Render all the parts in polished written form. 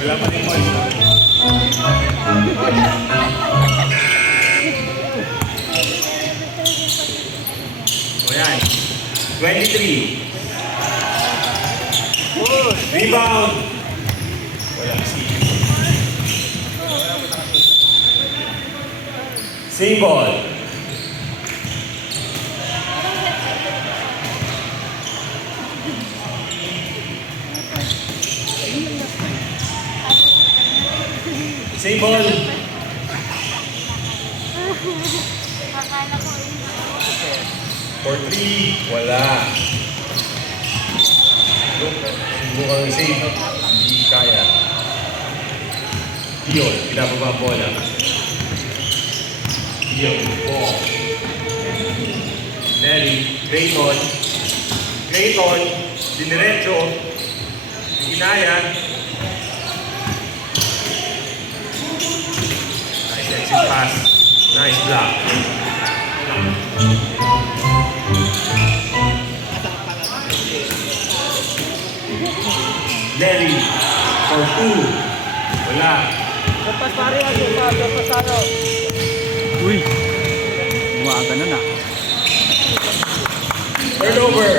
Wala pa rin points. O yan. 23. Rebound. Wala si. Same ball. Same ball. For 3, wala. Subukang i-save. Hindi kaya. Yun, pinababa ang bola. Yun, ball. Nelly, Clayton. Clayton, diniretso. Ginaya. Nice exit pass. Nice block. Nelly, for 2. Wala. Lepas pare aja, Pak. Lepas taro. Uy. Umaga na na. Turnover.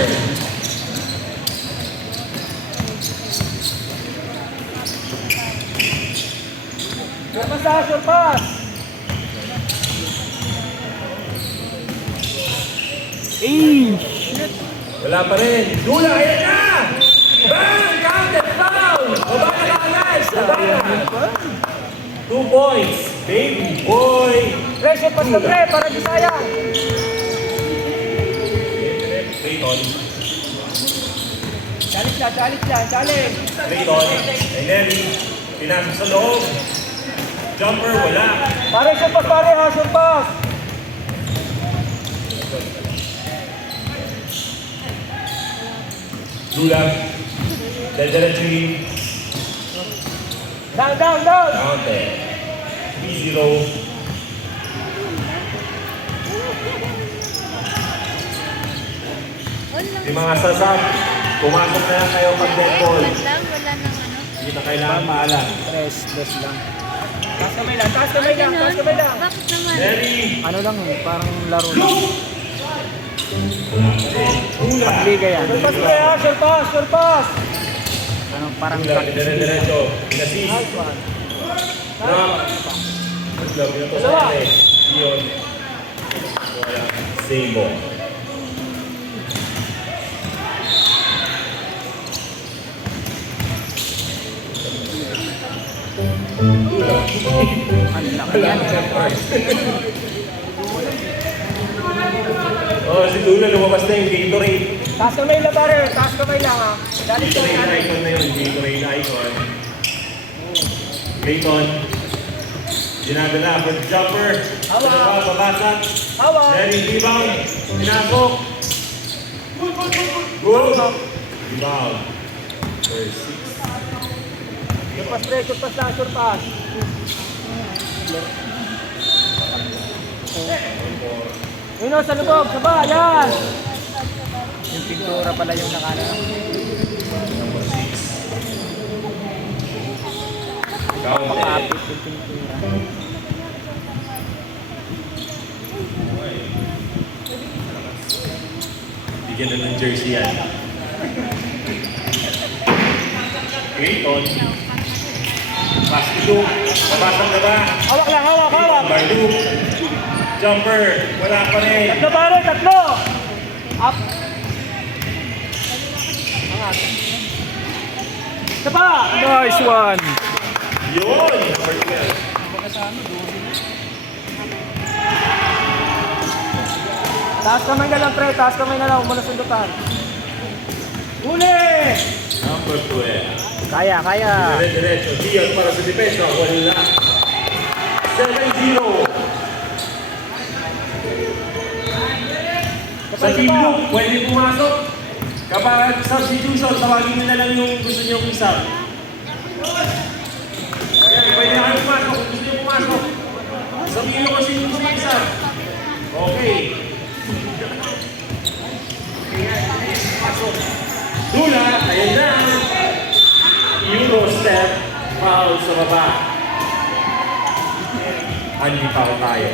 Lepas taro, pas. Wala pa rin. Dula, ayan na! Bang! Counted foul! Baba na kaagad! Baba na! 2 points. Baby boy. Presyo pas na pre, para di sayang. Clayton. Dalit lang, dalit. Clayton. And Nelly. Pinasok sa loob. Jumper, wala. Pare, surpas pare ha, surpas. Dula. Diretsuin. Down. Counted. 3-0. Yung mga sasab, pumasok na lang kayo pag dead ball. Wala nang ano. Hindi na kailangan paalam. Press lang. Taas kamay lang. Bakit naman? Nelly. Ano lang eh, parang laro lang. Dula. Liga yan. Surpas pre ha, surpas. Ano, parang Dula. Diretso. Pinasis. Nice one. Drop. Love yun to sa akin. Yun. Wala. Same ball. ano lang yan. Oh, si Dula lumabas na yung Gatorade. Taas kamay lang pare, taas kamay lang ha. Dalit Gatorade lang. icon na yun. Gatorade icon. Clayton. Dinadala for the jumper. Hawa. Babasat. Hawa. Nelly, rebound. Pinasok. Good. Rebound. First 6. Surpas pre, surpas. Yun o, sa lubog, saba, yan. Yung pintura pala yung nakana. Number 6. Counted. Makapit yung pintura. Bigyan na ng jersey yan. Clayton. Pass to Luke. Babasag na ba? Hawak lang, hawak. By Luke. Jumper. Wala pa rin. Tatlo pare, tatlo. Up. Angat. Saba. Nice one! Yun! Number 12. Taas kamay na lang, pre. Taas kamay na lang. Mula sundutan. Huli! Number 12. Kaya. Diretso. Diyan para sa depensa. Wala. 7-0. Sa team Luke, pwede pumasok. Kapag substitution, tawagin nyo na lang yung gusto nyo isa. Okay, pwede na kayo pumasok kung gusto nyo pumasok. Sabihin nyo kasi yung gusto nyo isa. Okay. Dula, ayan na. sa baba. Hindi pa ako tayo.